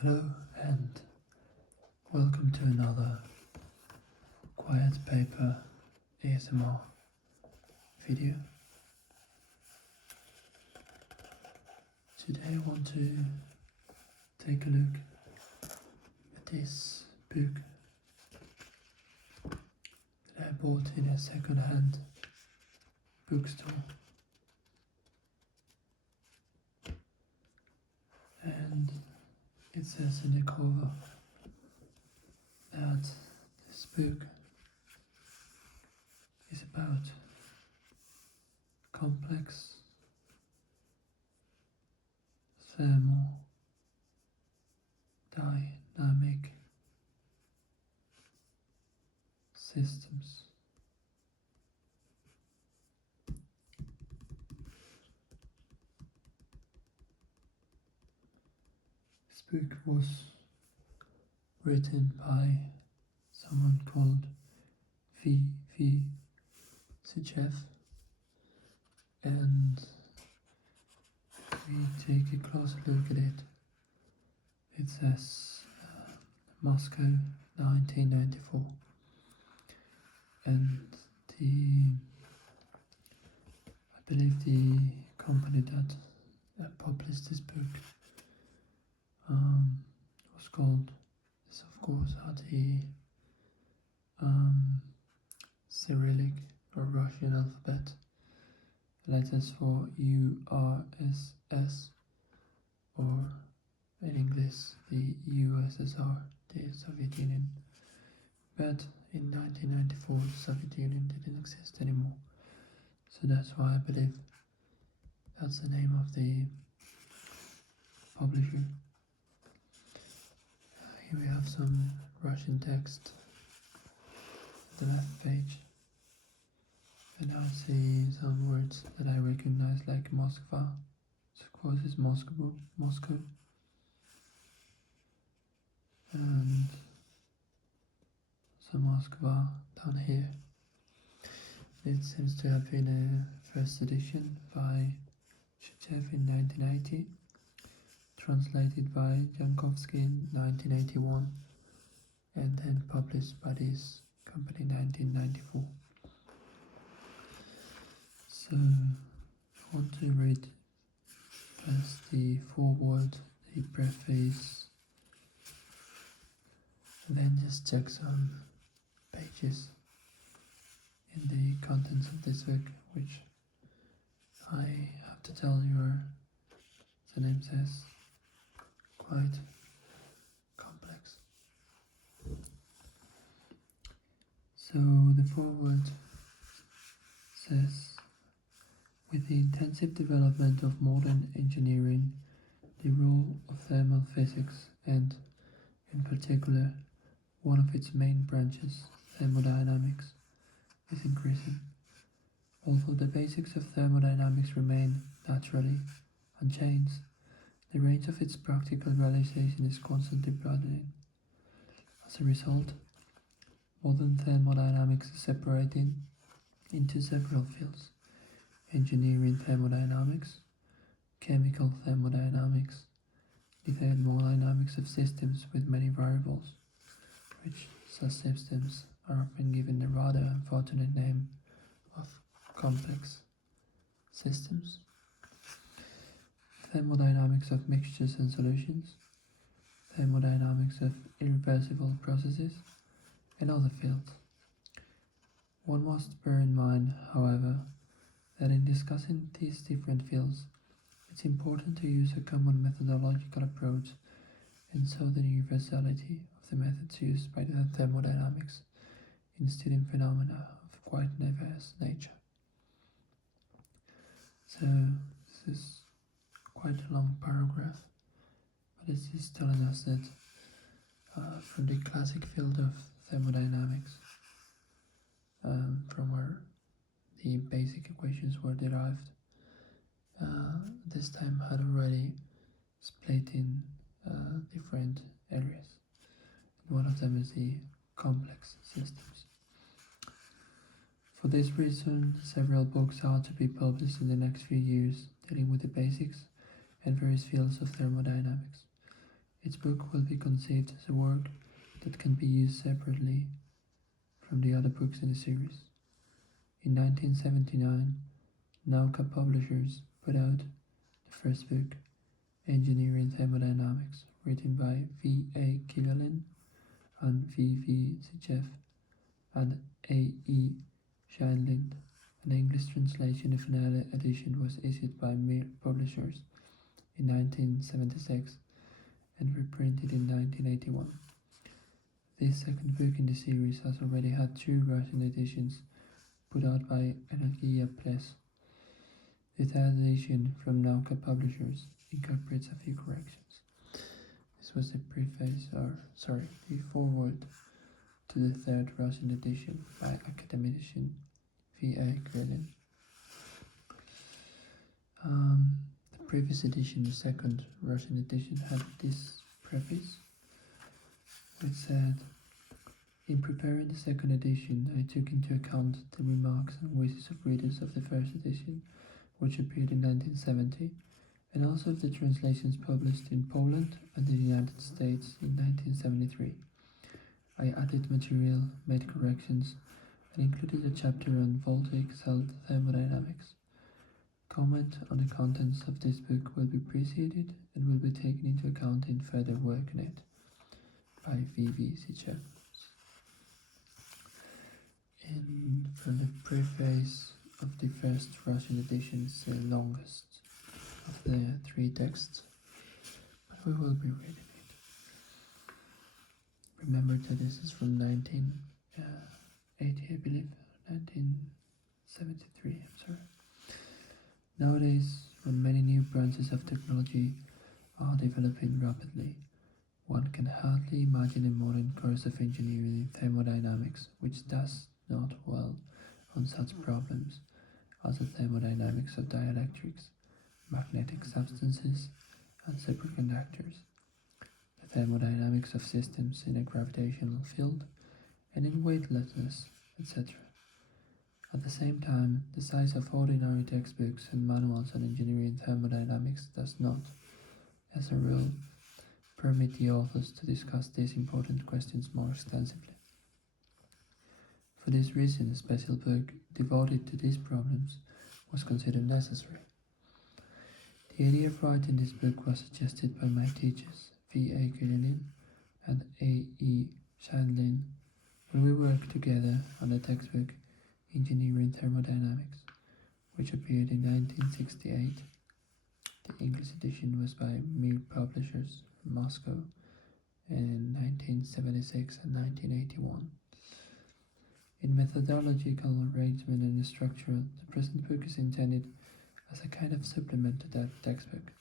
Hello and welcome to another Quiet Paper ASMR video. Today I want to take a look at this book that I bought in a second-hand bookstore. And it says in the cover that this book is about complex thermodynamic systems. This book was written by someone called V. Suchev, and if we take a closer look at it, it says Moscow 1994, and I believe the company that published this book was called, this of course are the Cyrillic or Russian alphabet letters for URSS, or in English the USSR, the Soviet Union. But in 1994 the Soviet Union didn't exist anymore, so that's why I believe that's the name of the publisher. Here we have some Russian text at the left page, and I see some words that I recognize, like Moskva, of course it's Moscow, and some Moskva down here. It seems to have been a first edition by Suchev in 1980, translated by Jankovsky in 1981, and then published by this company in 1994. So I want to read first the foreword, the preface, and then just check some pages in the contents of this book, which I have to tell you are, the name says, quite complex. So the foreword says, with the intensive development of modern engineering, the role of thermal physics, and in particular one of its main branches, thermodynamics, is increasing. Although the basics of thermodynamics remain naturally unchanged, the range of its practical realization is constantly broadening. As a result, modern thermodynamics is separating into several fields: engineering thermodynamics, chemical thermodynamics, the thermodynamics of systems with many variables, which such systems are often given the rather unfortunate name of complex systems, thermodynamics of mixtures and solutions, thermodynamics of irreversible processes, and other fields. One must bear in mind, however, that in discussing these different fields, it's important to use a common methodological approach, and so the universality of the methods used by the thermodynamics in studying phenomena of quite diverse nature. So this is quite a long paragraph, but it is telling us that from the classic field of thermodynamics, from where the basic equations were derived, this time had already split in different areas. And one of them is the complex systems. For this reason, several books are to be published in the next few years dealing with the basics and various fields of thermodynamics. Its book will be conceived as a work that can be used separately from the other books in the series. In 1979, Nauka Publishers put out the first book, Engineering Thermodynamics, written by V.A. Killalin and V.V. Zichev and A.E. Scheindlin. An English translation of an early edition was issued by Mir Publishers in 1976 and reprinted in 1981. This second book in the series has already had 2 Russian editions put out by Energia Press. The third edition from Nauka Publishers incorporates a few corrections. This was the the foreword to the third Russian edition by academician V.A. Grilin. The previous edition, the second Russian edition, had this preface, which said, "In preparing the second edition, I took into account the remarks and wishes of readers of the first edition, which appeared in 1970, and also of the translations published in Poland and the United States in 1973. I added material, made corrections, and included a chapter on voltaic cell thermodynamics. Comment on the contents of this book will be appreciated and will be taken into account in further work on it." By V.V. Zichev. And from the preface of the first Russian edition is the longest of the 3 texts, but we will be reading it. Remember that this is from 1980, I believe, 1973, I'm sorry. Nowadays, when many new branches of technology are developing rapidly, one can hardly imagine a modern course of engineering in thermodynamics which does not dwell on such problems as the thermodynamics of dielectrics, magnetic substances, and superconductors, the thermodynamics of systems in a gravitational field and in weightlessness, etc. At the same time, the size of ordinary textbooks and manuals on engineering thermodynamics does not, as a rule, permit the authors to discuss these important questions more extensively. For this reason, a special book devoted to these problems was considered necessary. The idea of writing this book was suggested by my teachers, V.A. Killalin and A.E. Scheindlin, when we worked together on the textbook Engineering Thermodynamics, which appeared in 1968. The English edition was by Mir Publishers from Moscow in 1976 and 1981. In methodological arrangement and structure, the present book is intended as a kind of supplement to that textbook.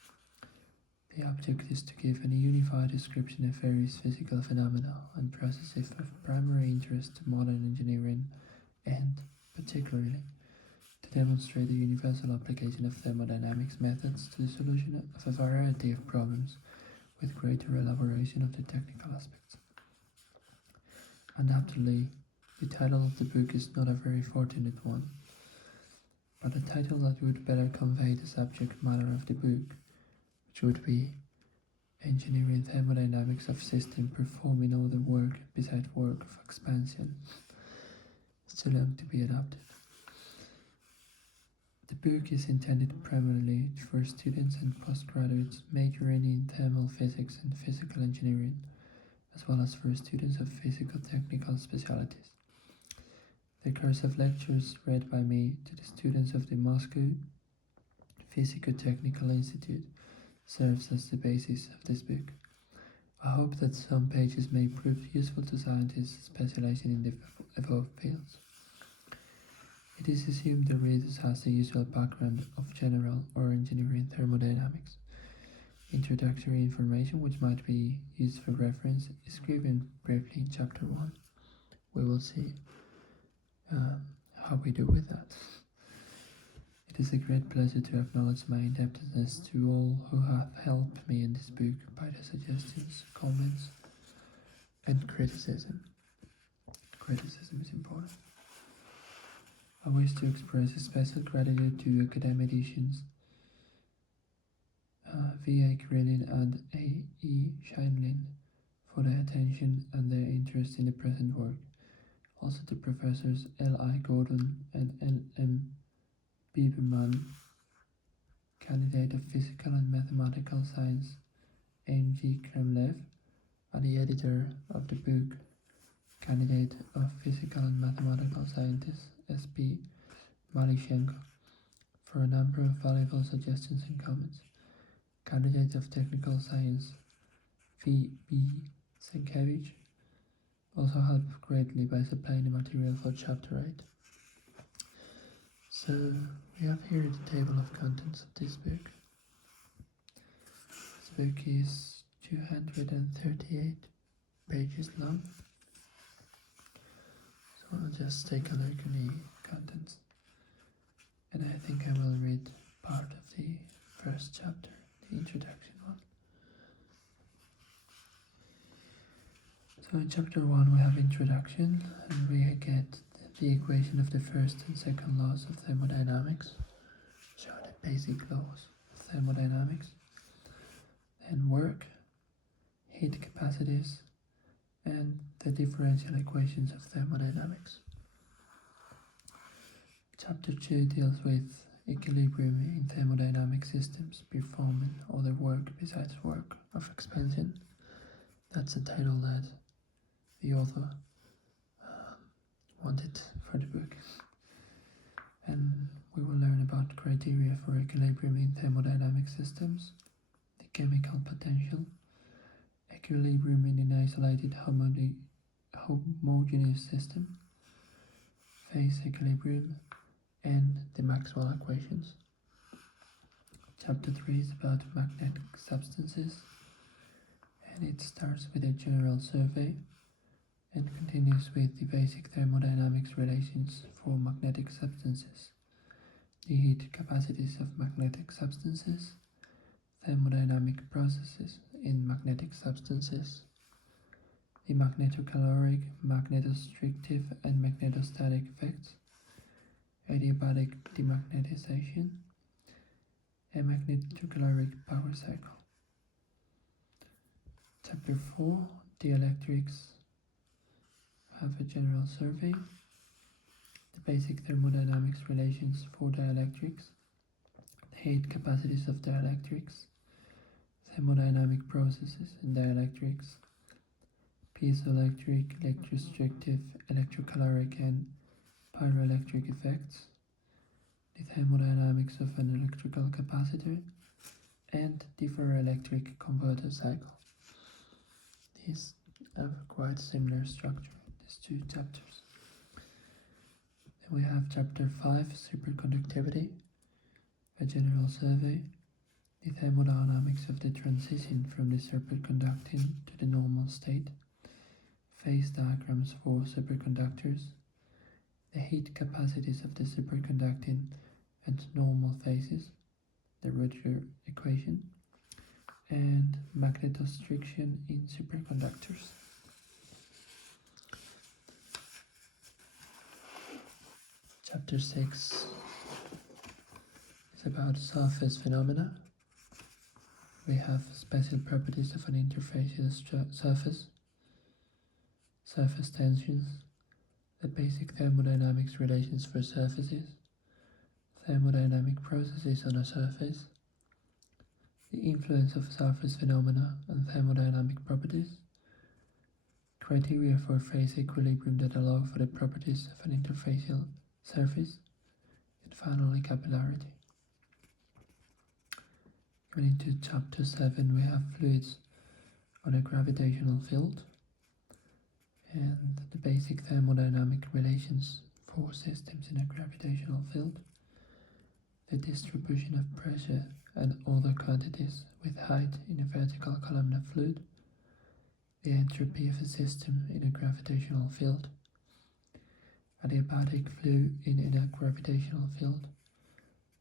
The object is to give a unified description of various physical phenomena and processes of primary interest to modern engineering and, particularly, to demonstrate the universal application of thermodynamics methods to the solution of a variety of problems with greater elaboration of the technical aspects. Undoubtedly, the title of the book is not a very fortunate one, but a title that would better convey the subject matter of the book, which would be Engineering Thermodynamics of System Performing Other Work Besides Work of Expansion, is too long to be adopted. The book is intended primarily for students and postgraduates majoring in thermal physics and physical engineering, as well as for students of physico-technical specialties. The course of lectures read by me to the students of the Moscow Physico-Technical Institute serves as the basis of this book. I hope that some pages may prove useful to scientists specializing in the above fields. It is assumed the reader has the usual background of general or engineering thermodynamics. Introductory information, which might be used for reference, is given briefly in Chapter 1. We will see how we do with that. It is a great pleasure to acknowledge my indebtedness to all who have helped me in this book by their suggestions, comments, and criticism. Criticism is important. I wish to express a special gratitude to academicians V.A. Grilin and A.E. Scheindlin introduction and their interest in the present work. Also to Professors L.I. Gordon and L.M. Biberman, candidate of Physical and Mathematical Science, M.G. Kremlev, and the editor of the book, candidate of Physical and Mathematical Scientist, S.P. Malishenko, for a number of valuable suggestions and comments. Candidate of Technical Science, V.B. Senkevich, also helped greatly by supplying the material for Chapter 8. So, we have here the table of contents of this book. This book is 238 pages long. So I'll just take a look at the contents. And I think I will read part of the first chapter, the introduction one. So in chapter 1 we have introduction, and we get the equation of the first and second laws of thermodynamics, which are the basic laws of thermodynamics. Then work, heat capacities, and the differential equations of thermodynamics. Chapter 2 deals with equilibrium in thermodynamic systems, performing other work besides work of expansion. That's the title that the author wanted for the book. And we will learn about criteria for equilibrium in thermodynamic systems, the chemical potential, equilibrium in an isolated homogeneous system, phase equilibrium, and the Maxwell equations. Chapter 3 is about magnetic substances, and it starts with a general survey and continues with the basic thermodynamics relations for magnetic substances, the heat capacities of magnetic substances, thermodynamic processes in magnetic substances, the magnetocaloric, magnetostrictive, and magnetostatic effects, adiabatic demagnetization, a magnetocaloric power cycle. Chapter 4, Dielectrics, have a general survey, the basic thermodynamics relations for dielectrics, the heat capacities of dielectrics, thermodynamic processes in dielectrics, piezoelectric, electrostrictive, electrocaloric, and pyroelectric effects, the thermodynamics of an electrical capacitor, and the ferroelectric converter cycle. These have quite similar structure, these two chapters. Then we have chapter 5, superconductivity, a general survey, the thermodynamics of the transition from the superconducting to the normal state, phase diagrams for superconductors, the heat capacities of the superconducting and normal phases, the Ruther equation, and magnetostriction in superconductors. Chapter 6 is about surface phenomena. We have special properties of an interfacial surface, surface tensions, the basic thermodynamics relations for surfaces, thermodynamic processes on a surface, the influence of surface phenomena on thermodynamic properties, criteria for phase equilibrium that allow for the properties of an interfacial surface, and finally capillarity. Going into chapter 7 we have fluids on a gravitational field, and the basic thermodynamic relations for systems in a gravitational field, the distribution of pressure and other quantities with height in a vertical columnar fluid, the entropy of a system in a gravitational field, adiabatic flow in a gravitational field,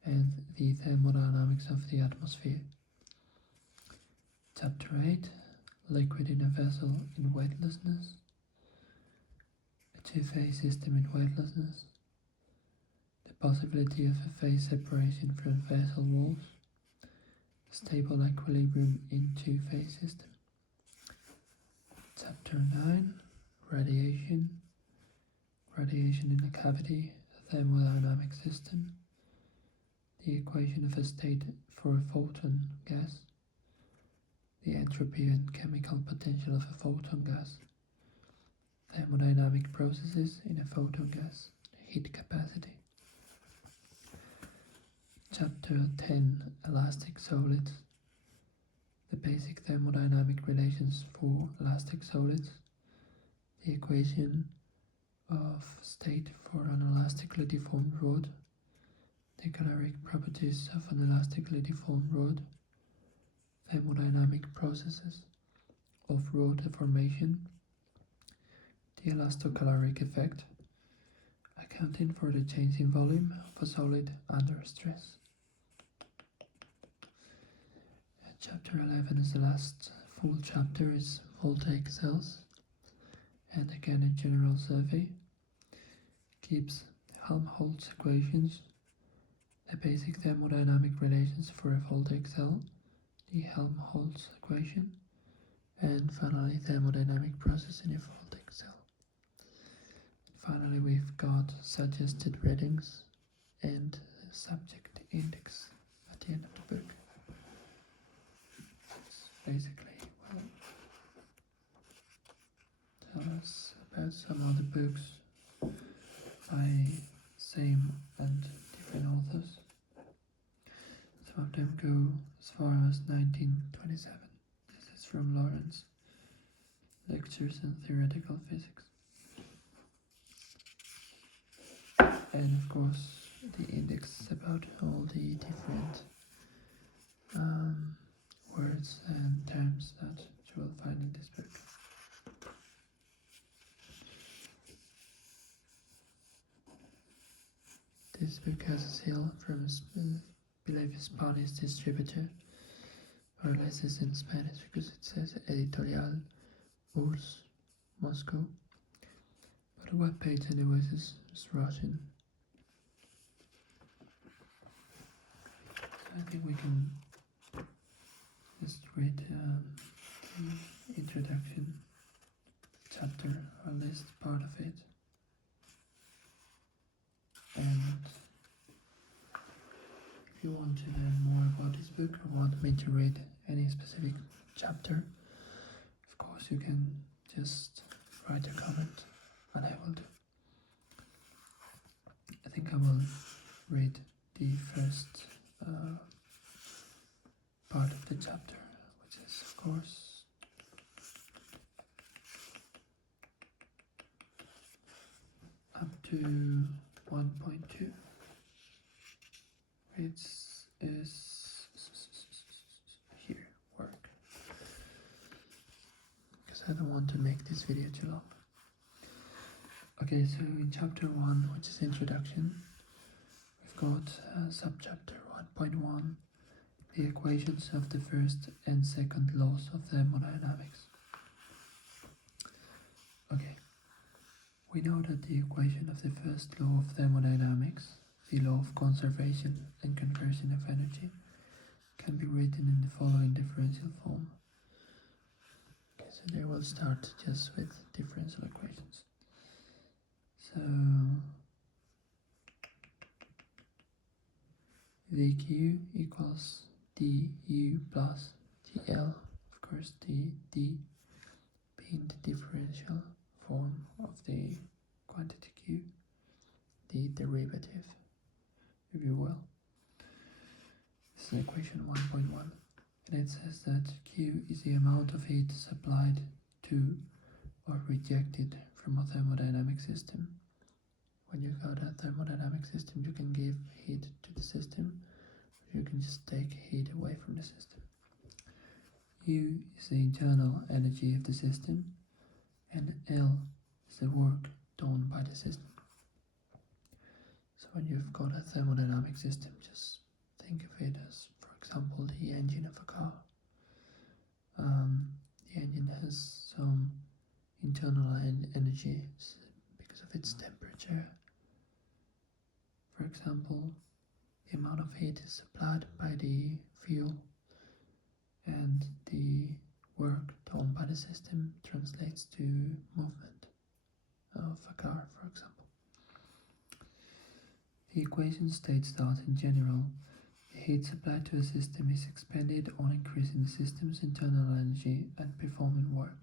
and the thermodynamics of the atmosphere. Chapter 8, liquid in a vessel in weightlessness, a two-phase system in weightlessness, the possibility of a phase separation from vessel walls, stable equilibrium in two-phase system. Chapter Chapter 9, Radiation. Radiation in a cavity, a thermodynamic system. The equation of a state for a photon gas. The entropy and chemical potential of a photon gas. Thermodynamic processes in a photon gas. Heat capacity. Chapter 10, Elastic solids. The basic thermodynamic relations for elastic solids. The equation of state for an elastically deformed rod. The caloric properties of an elastically deformed rod. Thermodynamic processes of rod deformation. The elastocaloric effect, accounting for the change in volume of a solid under stress. Chapter 11 is the last full chapter, is voltaic cells, and again a general survey. Keeps Helmholtz equations, the basic thermodynamic relations for a voltaic cell, the Helmholtz equation, and finally thermodynamic process in a voltaic cell. Finally, we've got suggested readings and subject index at the end of the book. It's basically, well, tell us about some other books by same and different authors. Some of them go as far as 1927. This is from Lawrence, Lectures in Theoretical Physics. And of course the index about all the different words and terms that you will find in this book. This book has a sale from believe Spanish distributor, or unless it's in Spanish because it says Editorial Urs, Moscow. But the webpage anyways is Russian. I think we can just read the introduction chapter, or at least part of it. And if you want to learn more about this book or want me to read any specific chapter, of course you can just write a comment and I will do. I think I will read the first part of the chapter, which is of course up to 1.2. It is here, work, because I don't want to make this video too long. Okay, so in chapter 1, which is introduction, we've got subchapter 1.1, the equations of the first and second laws of thermodynamics. Okay, we know that the equation of the first law of thermodynamics, the law of conservation and conversion of energy, can be written in the following differential form. Okay, so there we'll start just with differential equations. So dq equals du plus dl, of course the d being the differential form of the quantity q, the derivative, if you will. This is equation 1.1, and it says that q is the amount of heat supplied to or rejected from a thermodynamic system. When you've got a thermodynamic system, you can give heat to the system, or you can just take heat away from the system. U is the internal energy of the system, and L is the work done by the system. So when you've got a thermodynamic system, just think of it as, for example, the engine of a car. The engine has some internal energy because of its temperature. For example, the amount of heat is supplied by the fuel and the work done by the system translates to movement of a car, for example. The equation states that, in general, the heat supplied to a system is expended on increasing the system's internal energy and performing work.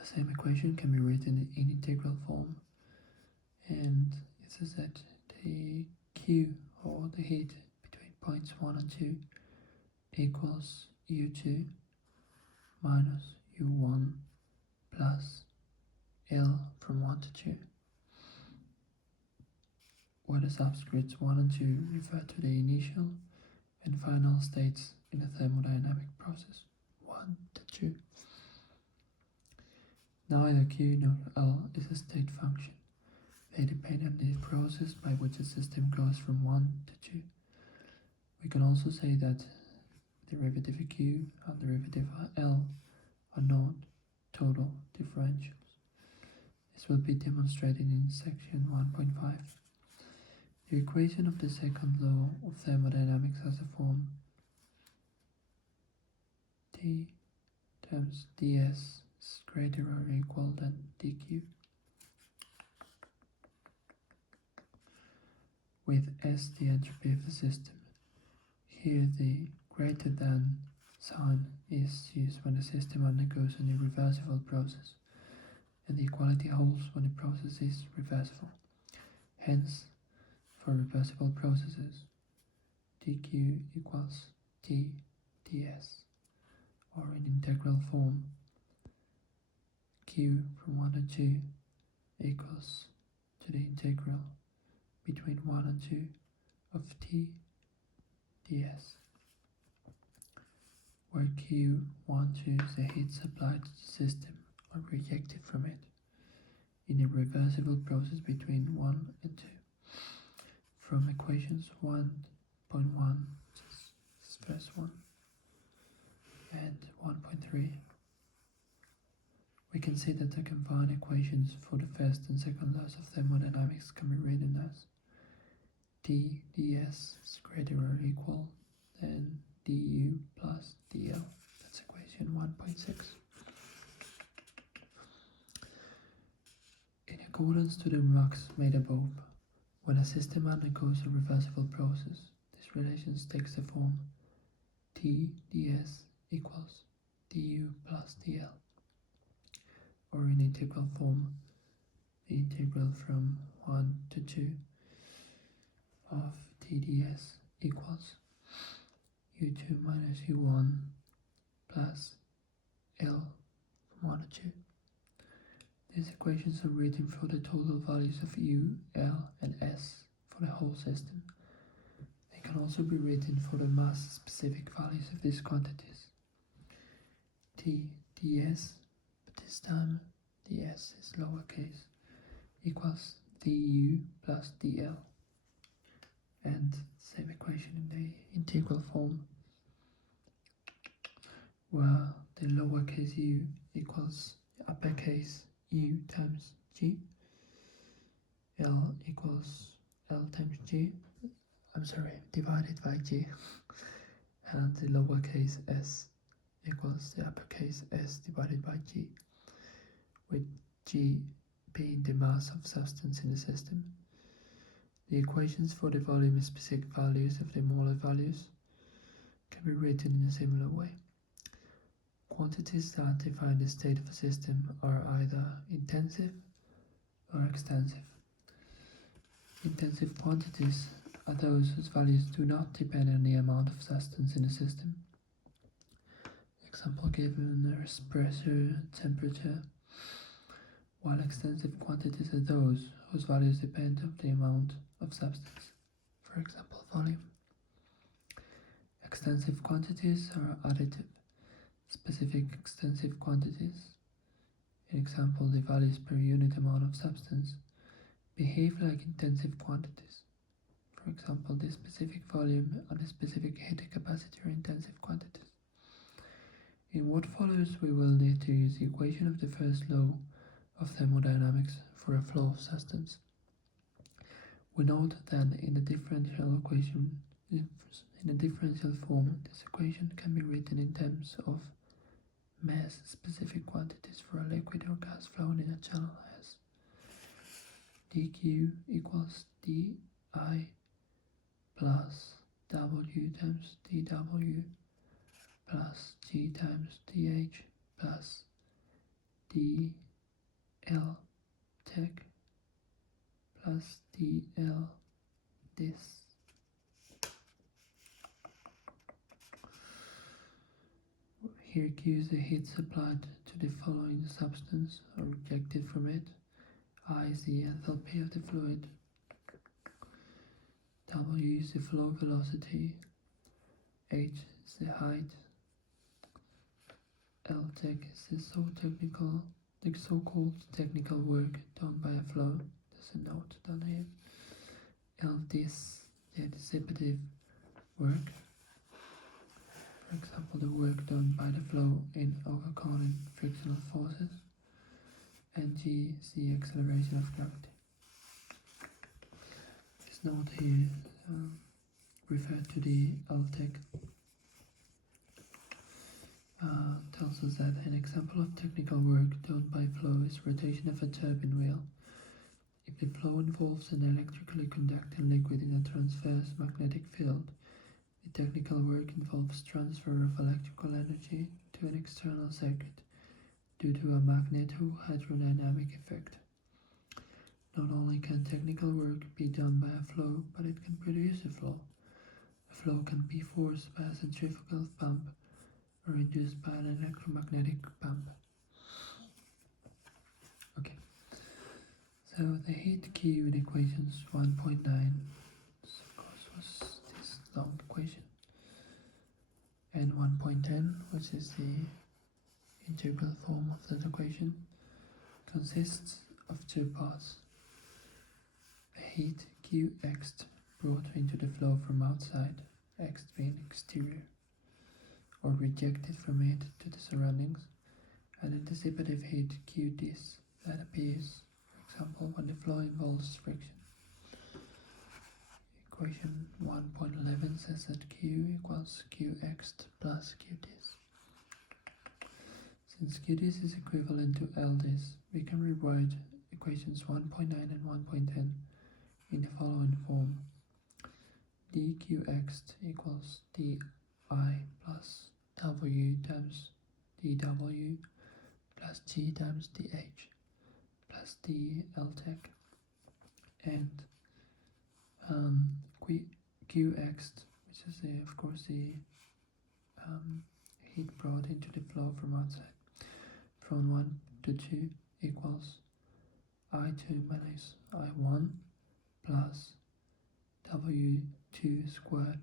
The same equation can be written in integral form, and it says that the Q, or the heat between points 1 and 2, equals U2 minus U1 plus L from 1 to 2, where the subscripts 1 and 2 refer to the initial and final states in a thermodynamic process, 1 to 2. Neither Q nor L is a state function. They depend on the process by which a system goes from 1 to 2. We can also say that derivative of Q and derivative of L are not total differentials. This will be demonstrated in section 1.5. The equation of the second law of thermodynamics has a form T times ds is greater or equal than dq, with S the entropy of the system. Here the greater than sign is used when the system undergoes an irreversible process, and the equality holds when the process is reversible. Hence, for reversible processes, dq equals t ds, or in integral form, q from 1 to 2 equals to the integral between 1 and 2 of t ds, where q1, 2 is the heat supplied to the system or rejected from it in a reversible process between 1 and 2. From equations 1.1, this is first one, and 1.3, we can see that the combined equations for the first and second laws of thermodynamics can be written as d ds is greater or equal than du plus dl. That's equation 1.6. In accordance to the remarks made above, when a system undergoes a reversible process, this relation takes the form T ds equals du plus dl, or in integral form, the integral from 1 to 2 of T ds equals u2 minus u1 plus L from 1 to 2. These equations are written for the total values of U, L, and S for the whole system. They can also be written for the mass-specific values of these quantities. T ds, but this time the S is lowercase, equals du plus dl. And same equation in the integral form, where the lowercase u equals uppercase u times g, L equals L times g, divided by g, and the lowercase s equals the uppercase s divided by g, with g being the mass of substance in the system. The equations for the volume-specific values of the molar values can be written in a similar way. Quantities that define the state of a system are either intensive or extensive. Intensive quantities are those whose values do not depend on the amount of substance in the system. Example given is pressure, temperature, while extensive quantities are those whose values depend on the amount of substance, for example volume. Extensive quantities are additive. Specific extensive quantities, in example the values per unit amount of substance, behave like intensive quantities. For example, the specific volume and the specific heat capacity are intensive quantities. In what follows, we will need to use the equation of the first law of thermodynamics for a flow of substance. We note that in the differential equation, in a differential form, this equation can be written in terms of as specific quantities for a liquid or gas flowing in a channel as dq equals di plus w times dw plus g times dh plus dl tech plus dl this. Here Q is the heat supplied to the following substance or rejected from it. I is the enthalpy of the fluid. W is the flow velocity. H is the height. L tech is the so-called technical work done by a flow. There's a note down here. L this, the anticipative work. For example, the work done by the flow in overcoming frictional forces. And G is the acceleration of gravity. This note here referred to the LTEC tells us that an example of technical work done by flow is rotation of a turbine wheel. If the flow involves an electrically conducting liquid in a transverse magnetic field, the technical work involves transfer of electrical energy to an external circuit due to a magneto-hydrodynamic effect. Not only can technical work be done by a flow, but it can produce a flow. A flow can be forced by a centrifugal pump or induced by an electromagnetic pump. Okay, so the heat Q in equations 1.9, of course, was this long equation, and 1.10, which is the integral form of that equation, consists of two parts. The heat Qx brought into the flow from outside, x being exterior, or rejected from it to the surroundings, and anticipative heat Q dis that appears, for example, when the flow involves friction. Equation 1.11 says that Q equals Qx plus Q dis. Since Q dis is equivalent to L dis, we can rewrite equations 1.9 and 1.10 in the following form. dqx equals di plus w times dw plus g times dh plus dl tech, and qx, which is of course the heat brought into the flow from outside, from 1 to 2 equals I2 minus I1 plus W2 squared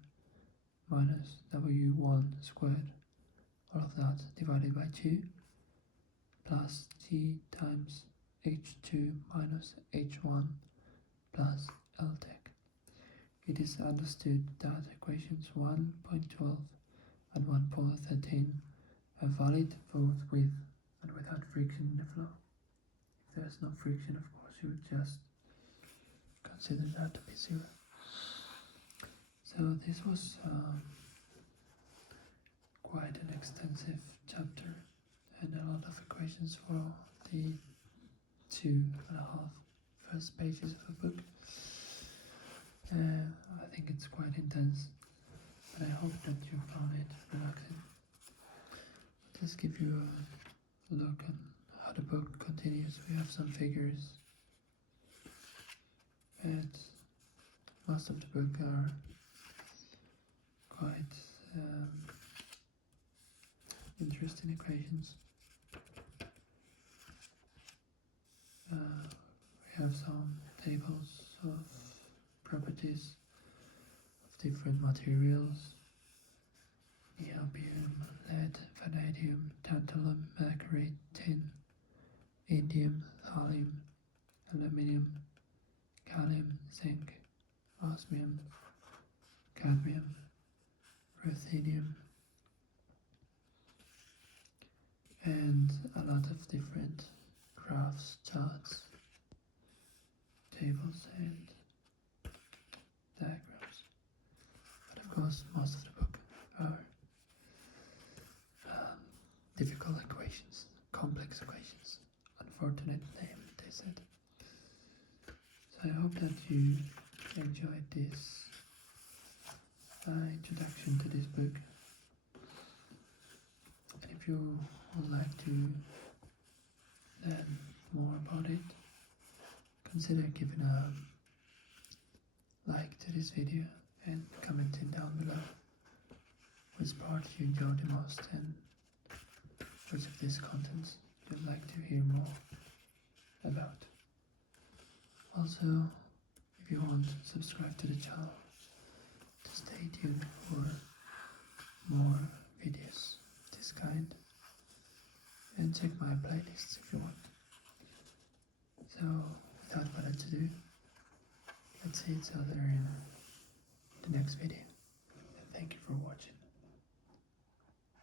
minus W1 squared, all of that divided by 2, plus G times H2 minus H1 plus L-tech. It is understood that equations 1.12 and 1.13 are valid both with and without friction in the flow. If there is no friction, of course, you would just consider that to be 0. So this was quite an extensive chapter and a lot of equations for the 2.5 first pages of a book. I think it's quite intense, but I hope that you found it relaxing. Just give you a look on how the book continues. We have some figures, and most of the book are quite interesting equations. We have some tables of properties of different materials: niobium, lead, vanadium, tantalum, mercury, tin, indium, thallium, aluminium, gallium, zinc, osmium, cadmium, ruthenium, and a lot of different graphs, charts, tables, and diagrams. But of course, most of the book are difficult equations. equations, complex equations. Unfortunate name, they said. So I hope that you enjoyed this introduction to this book. And if you would like to learn more about it, consider giving a like to this video and commenting down below which part you enjoyed the most and which of these contents you'd like to hear more about. Also, if you want, subscribe to the channel to stay tuned for more videos of this kind, and check my playlists if you want. So, without further ado, let's see each other in the next video, and thank you for watching.